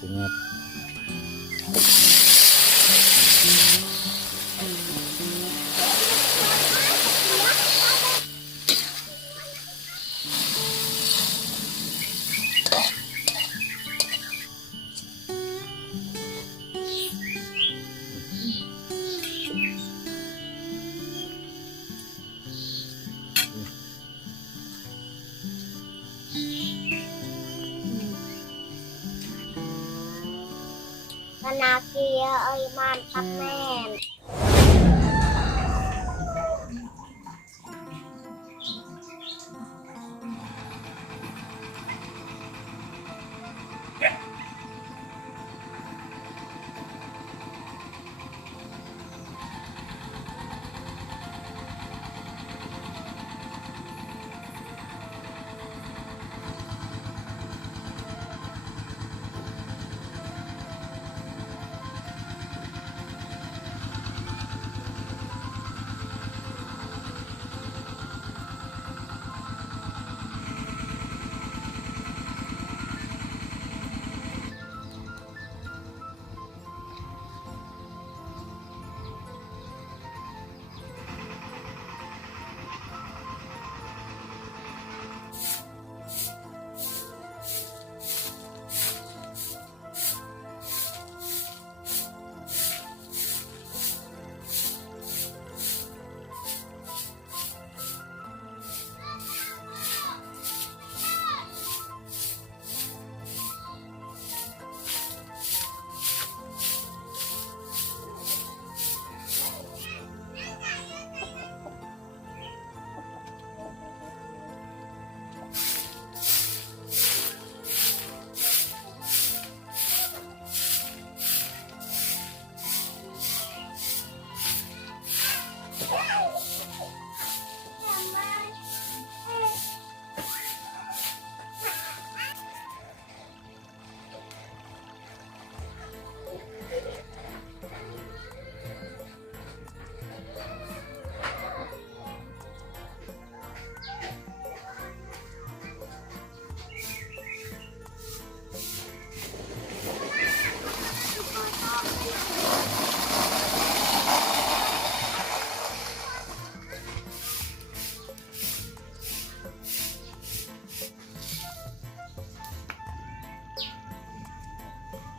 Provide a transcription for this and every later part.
kunyit. Kanaki ay mantap men.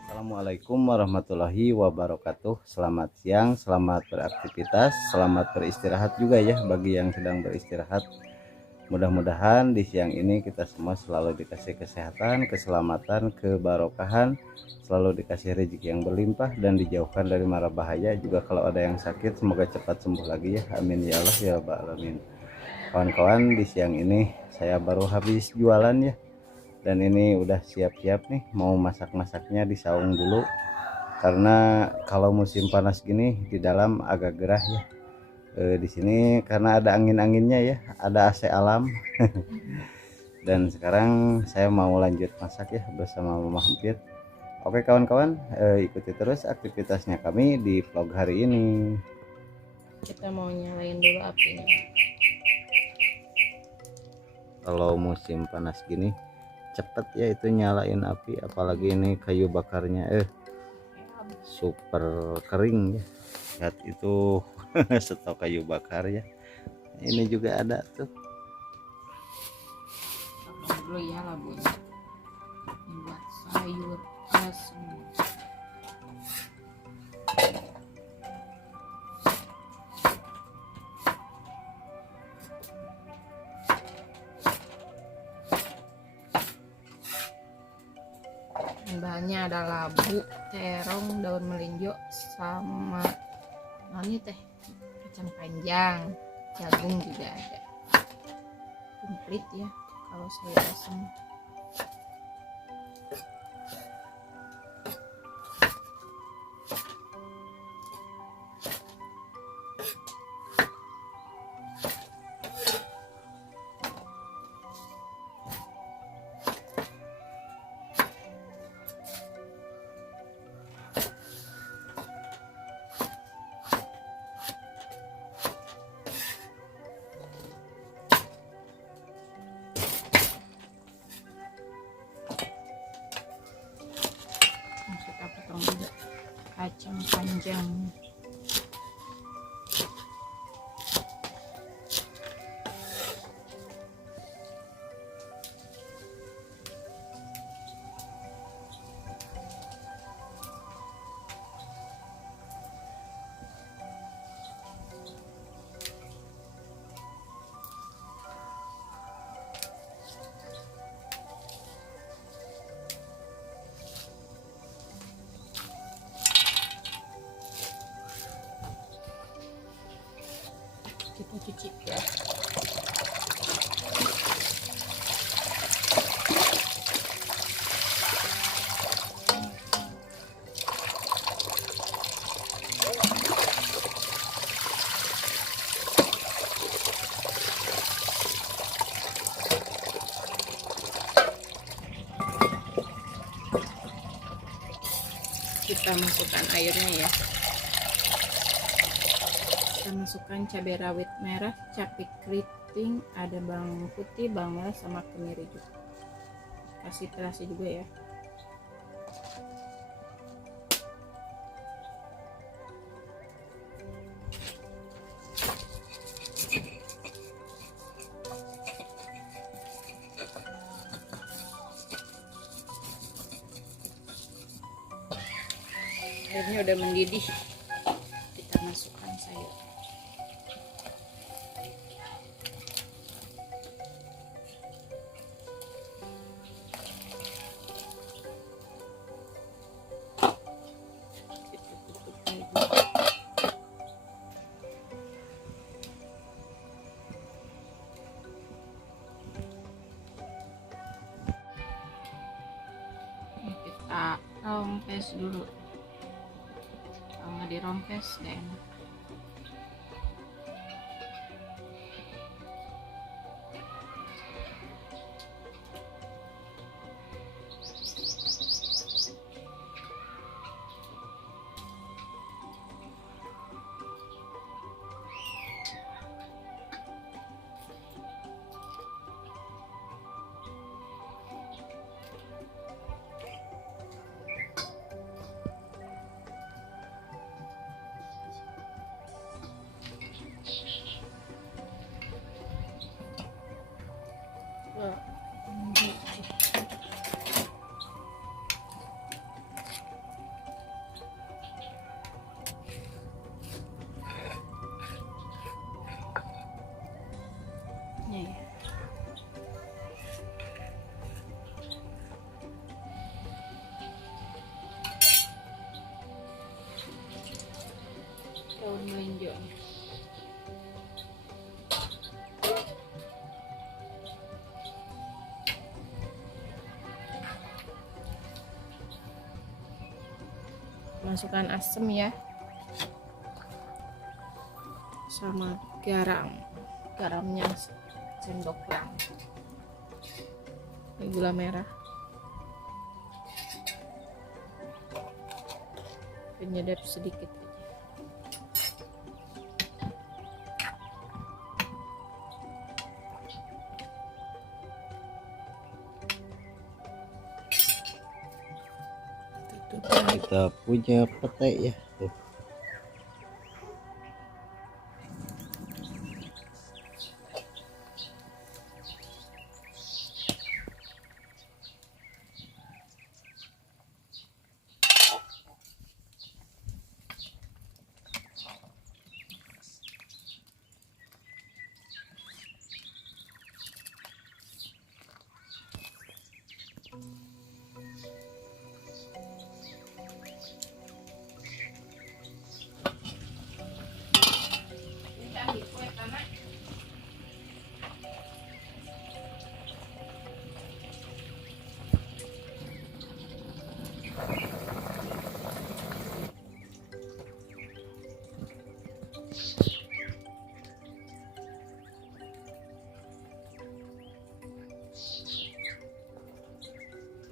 Assalamualaikum warahmatullahi wabarakatuh. Selamat siang, selamat beraktivitas, selamat beristirahat juga ya bagi yang sedang beristirahat. Mudah-mudahan di siang ini kita semua selalu dikasih kesehatan, keselamatan, kebarokahan, selalu dikasih rezeki yang berlimpah dan dijauhkan dari mara bahaya. Juga kalau ada yang sakit semoga cepat sembuh lagi ya. Amin ya Allah ya rabbal alamin. Kawan-kawan, di siang ini saya baru habis jualan ya. Dan ini udah siap-siap nih mau masak-masaknya di saung dulu, karena kalau musim panas gini di dalam agak gerah ya. Di sini karena ada angin-anginnya ya, ada AC alam. Dan sekarang saya mau lanjut masak ya bersama Mama Hampir. Oke kawan-kawan, ikuti terus aktivitasnya kami di vlog hari ini. Kita mau nyalain dulu apinya. Kalau musim panas gini cepet ya itu nyalain api, apalagi ini kayu bakarnya super kering ya. Lihat itu stok kayu bakar ya. Ini juga ada tuh. Tambah dulu ya labunya. Ini buat sayur asem. Bahannya ada labu, terong, daun melinjo, sama ini teh kacang panjang, jagung juga ada. Komplit ya kalau sayur asem. kacang panjang. Kita cuci ya. Kita masukkan airnya ya. Kita masukkan cabai rawit merah, cabai keriting, ada bawang putih, bawang merah, sama kemiri juga. Kasih terasi juga ya. Airnya udah mendidih, kita masukkan sayur. Kita tutup lagi. Kita rompes dulu. Kalau nggak dirompes gak enak. Nih. Daun melinjo. Masukkan asam ya, sama garamnya sendok lang, gula merah, penyedap sedikit. Kita punya pete ya tuh.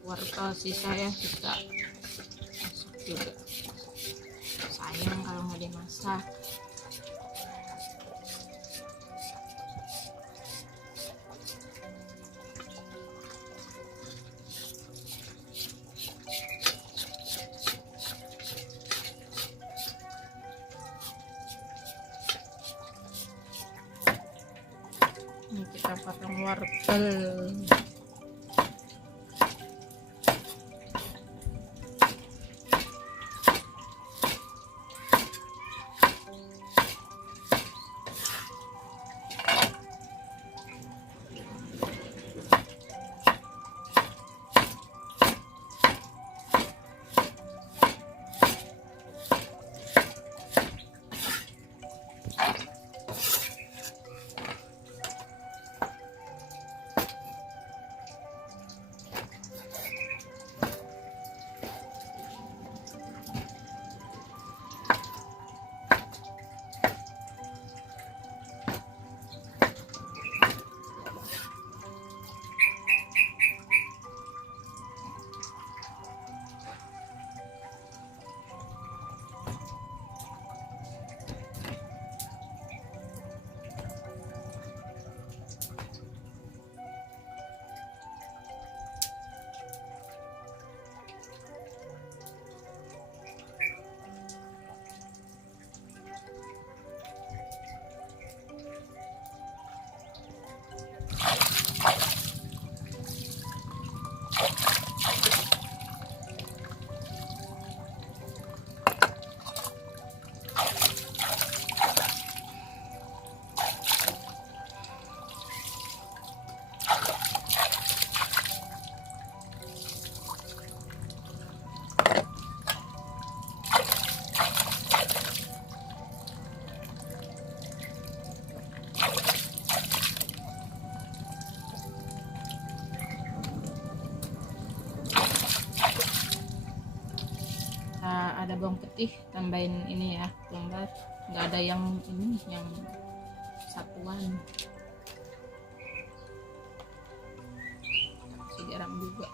Wortel sisa ya kita masuk juga, sayang kalau nggak dimasak. Ini kita potong wortel. Ada bawang putih, tambahin ini ya, lembar. Nggak ada yang ini, yang satuan. Kasih garam juga.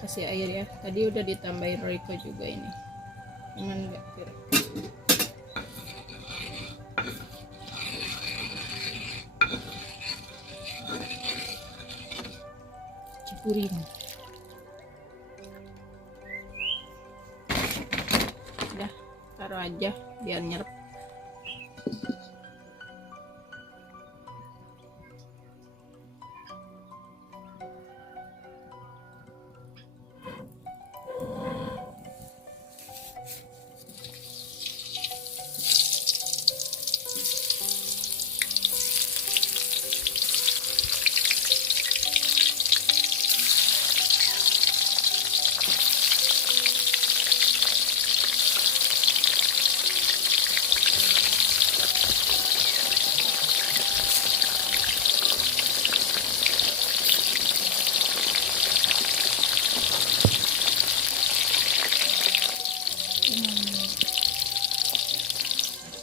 Kasih air ya. Tadi udah ditambahin Royco juga ini. Cuman nggak kira. Cipurin. Udah, taruh aja biar nyerap.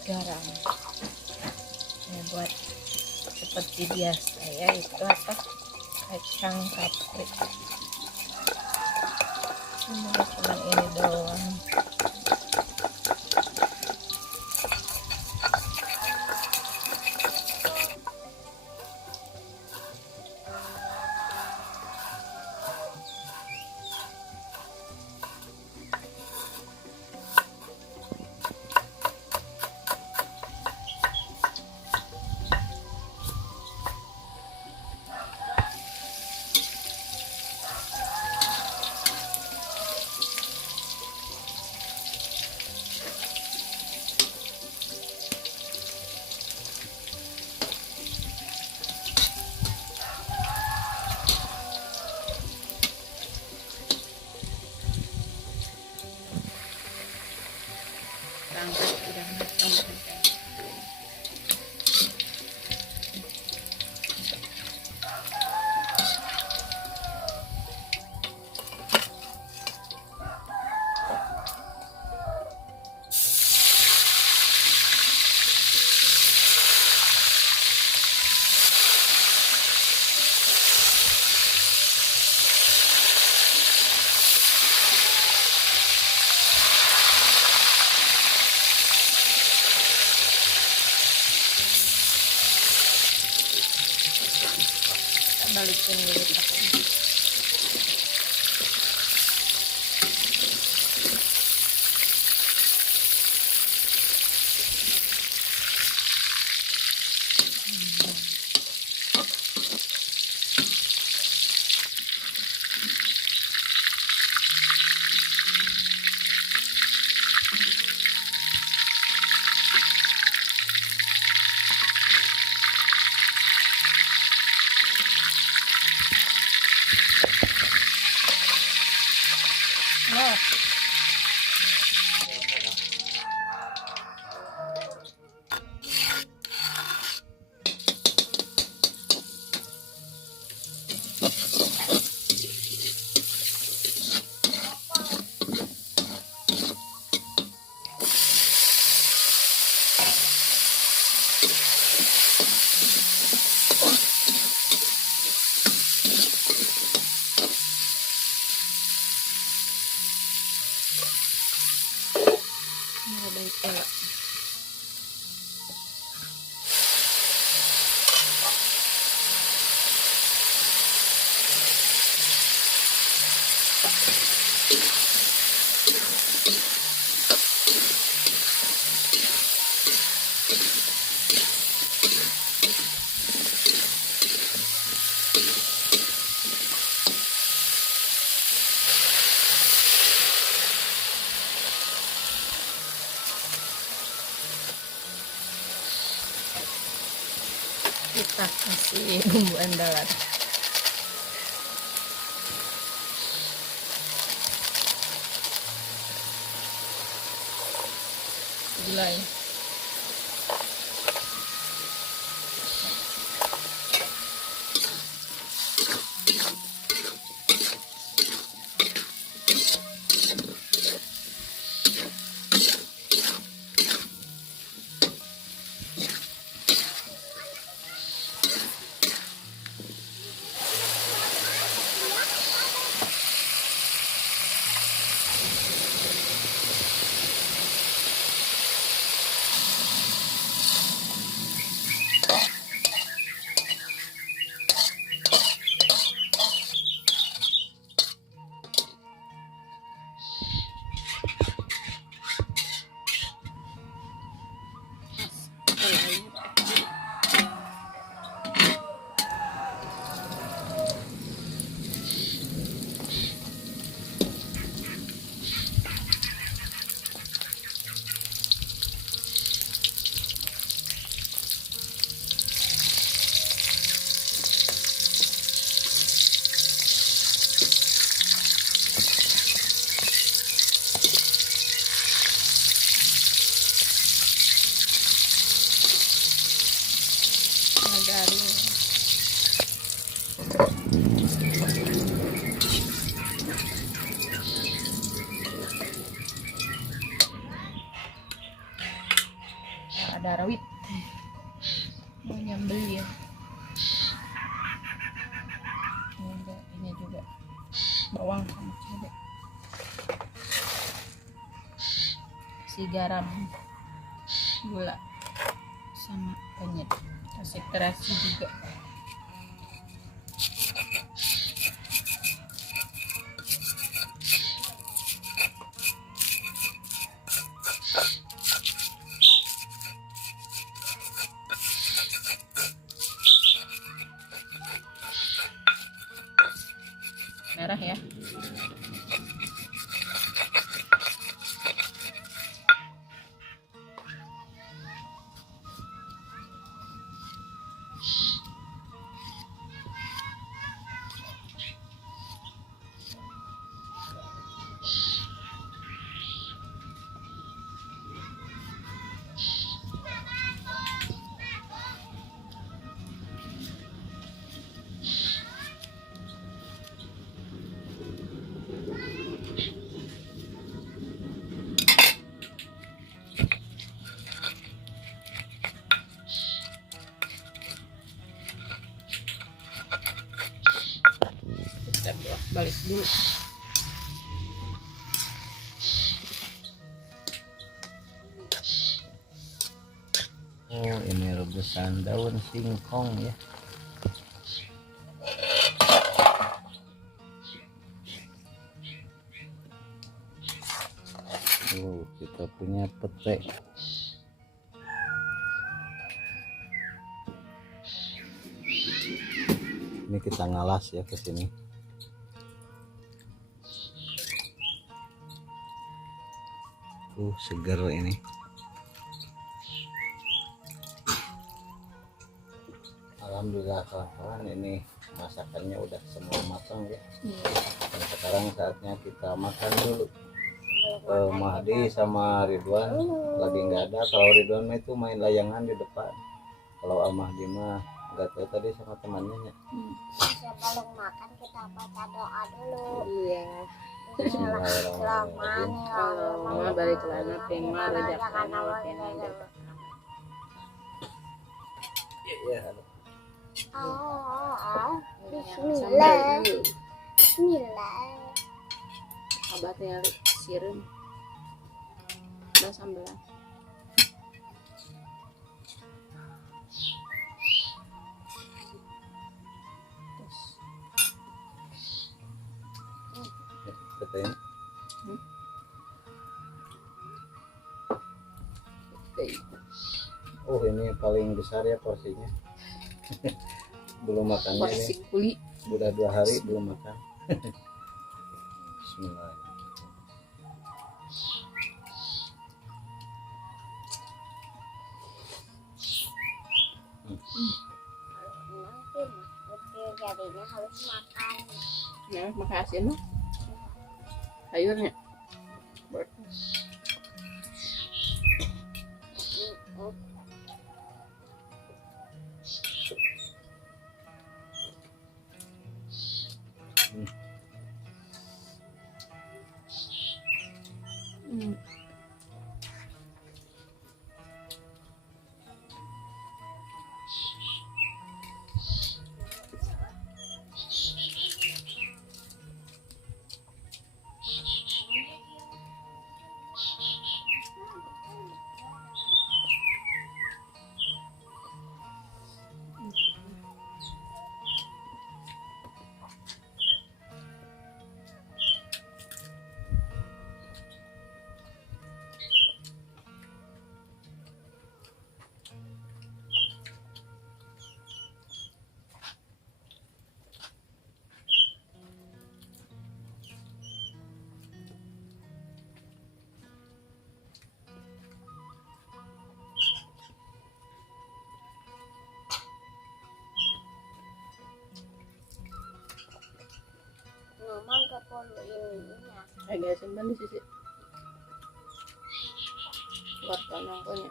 Garam ya, buat seperti biasa ya, itu apa, kacang kapri. Ini cuma ini doang. balikin dulu. Nah, ini ada itu ya. Kita kasih bumbu andalan. Gulai. Garing. Ada rawit. Mau nyambel ya. Ini juga bawang sama cabai. Kasih garam, gula, sama penyet. Kasih terasi juga. Merah ya. Kita balik dulu. Oh, ini rebusan daun singkong ya. kita punya pete. Ini kita ngalas ya ke sini. Seger ini. Alhamdulillah kawan-kawan, ini masakannya udah semua matang ya. Dan sekarang saatnya kita makan dulu. Mahdi sama Ridwan lagi nggak ada. Kalau Ridwan mah itu main layangan di depan. Kalau Al Mahdi mah nggak tahu tadi sama temannya ya. Sebelum makan kita baca doa dulu. Iya. Bismillahirrahmanirrahim. Mama balik lana prima rejakana wapena jaga. Iya. Bismillah. Bismillah. Obatnya sirum. Nah sambelan. Katanya. Oh ini paling besar ya porsinya. Belum makan Porsi ini. kuli. Udah 2 hari belum makan. Bismillah. Jadinya harus makan. Ya, makasih mah. Sayurnya. Ngomong ke perlu ininya. Agak simpan di sisi. Wortel nongkonya.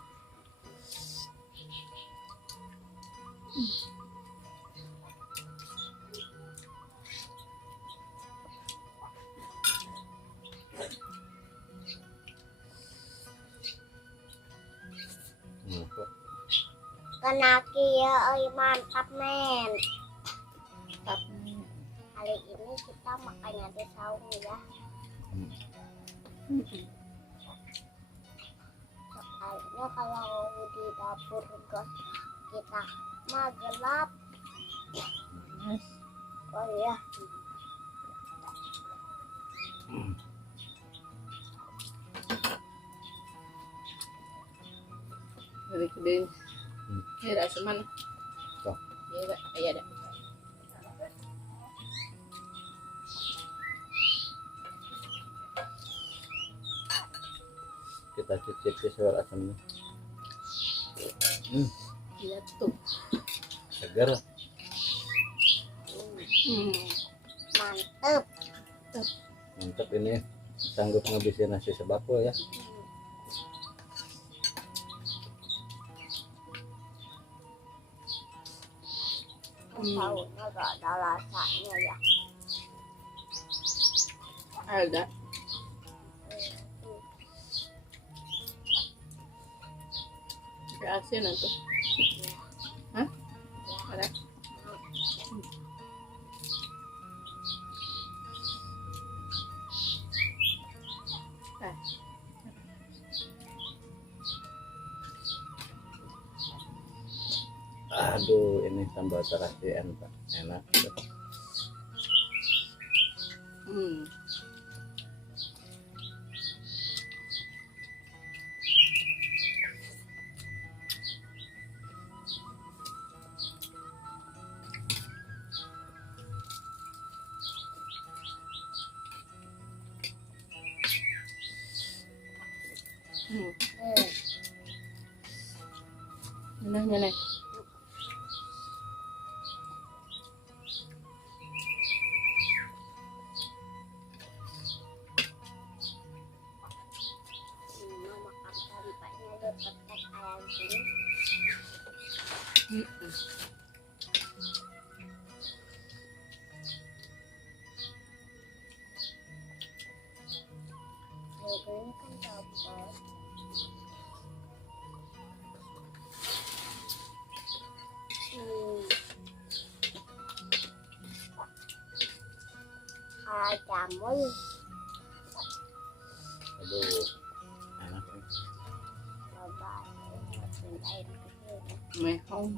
Kena kia, mantap men. Tapi Kali ini kita makannya di saung ya. Soalnya kalau di dapur kita mah gelap. Oh iya. dari kedin. Ini rasa mana? Tuh. Iya ada. Kita cicip di sayur asamnya. Iya tuh. Segar. Mantep. Mantap ini, sanggup ngabisin nasi sebakul ya. Saungnya gak ada rasanya ya. Ada. Kayak asin itu. Hah? Ada. Aduh, ini sambal terasi enak. Nah, nenek. Mama makan sampahnya di petek ayam sini. Logonya kan copot. Jamur. Aduh, enak nih. Coba masukin air kecil. Mehong.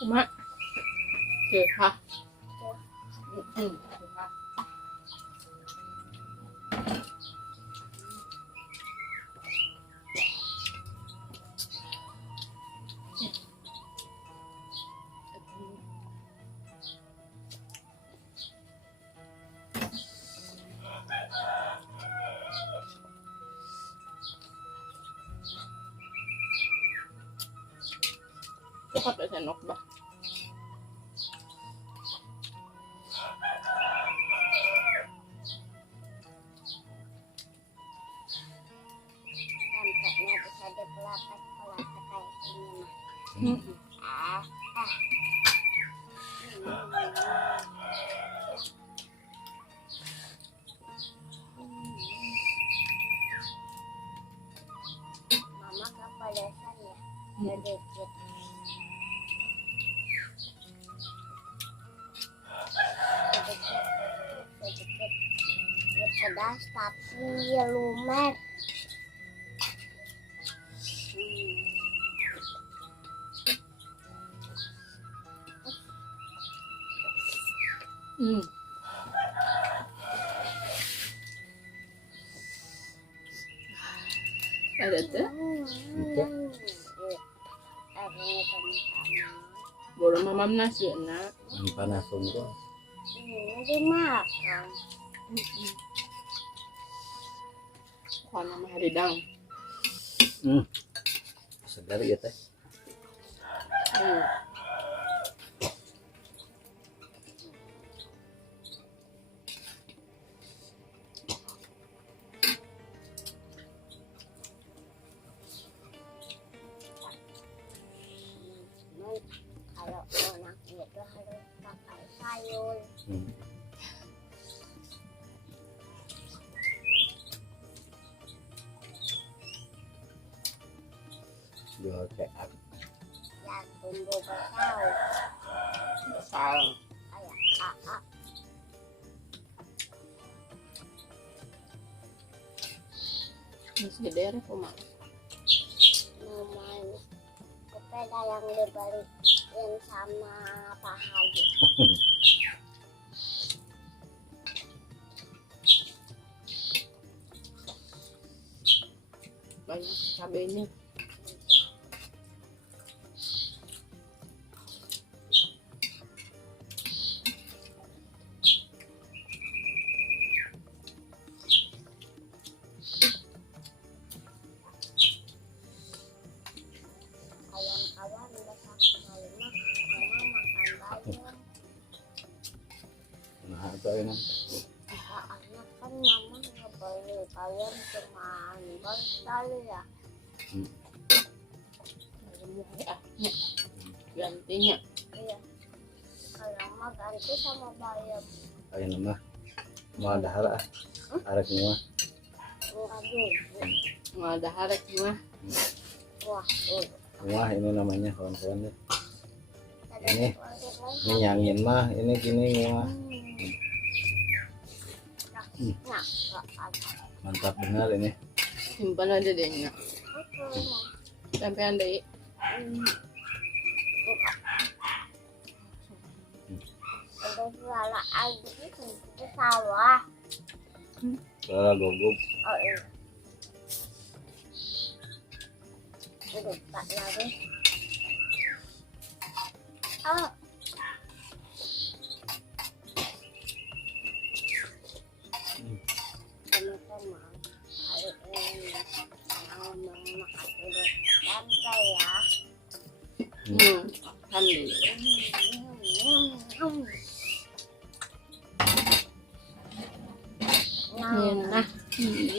Cuma Kha. Cepat senok bah. Sampainya bisa dipelapet-pelapet kayak gini mah. Mama kepedesan ya, sedikit. Sedikit. Ya pedas tapi lumer. Ada tuh. Baru mamam nasi nak. Panas sungguh. Ini dimakan. Kuan nama haridang. Segar ya teh. Kalau anak itu harus pakai sayur. Jual ceak. Yang tumbuh besar Besar. kayak AA. Masih gede ya Oma. Namanya sepeda yang dibeliin sama Pak Haji. Banyak cabenya. Kawan-kawan besar sekali mah mama makan banyak. Nah, itu ini. Anak kan mama nggak boleh, kalian cuma sekali ya. Gantinya. Iya. Kalau mah ganti sama bayam. Ayo nama. Mau ada hara. Arek mah. Waduh. Nggak ada harek mah. Wah, Wah, ini namanya kawan-kawan deh. Ini ini nyangin mah, ini gini wah. Nah, Mantap benar ini. Simpan aja deh nya. Sampai deh. suara air itu sawah. Suara gogok. Oh iya. Udah tak lagi. Oh. Teman-teman, hari ini mau makan dulu santai ya. Makan dulu. Nah, Nah,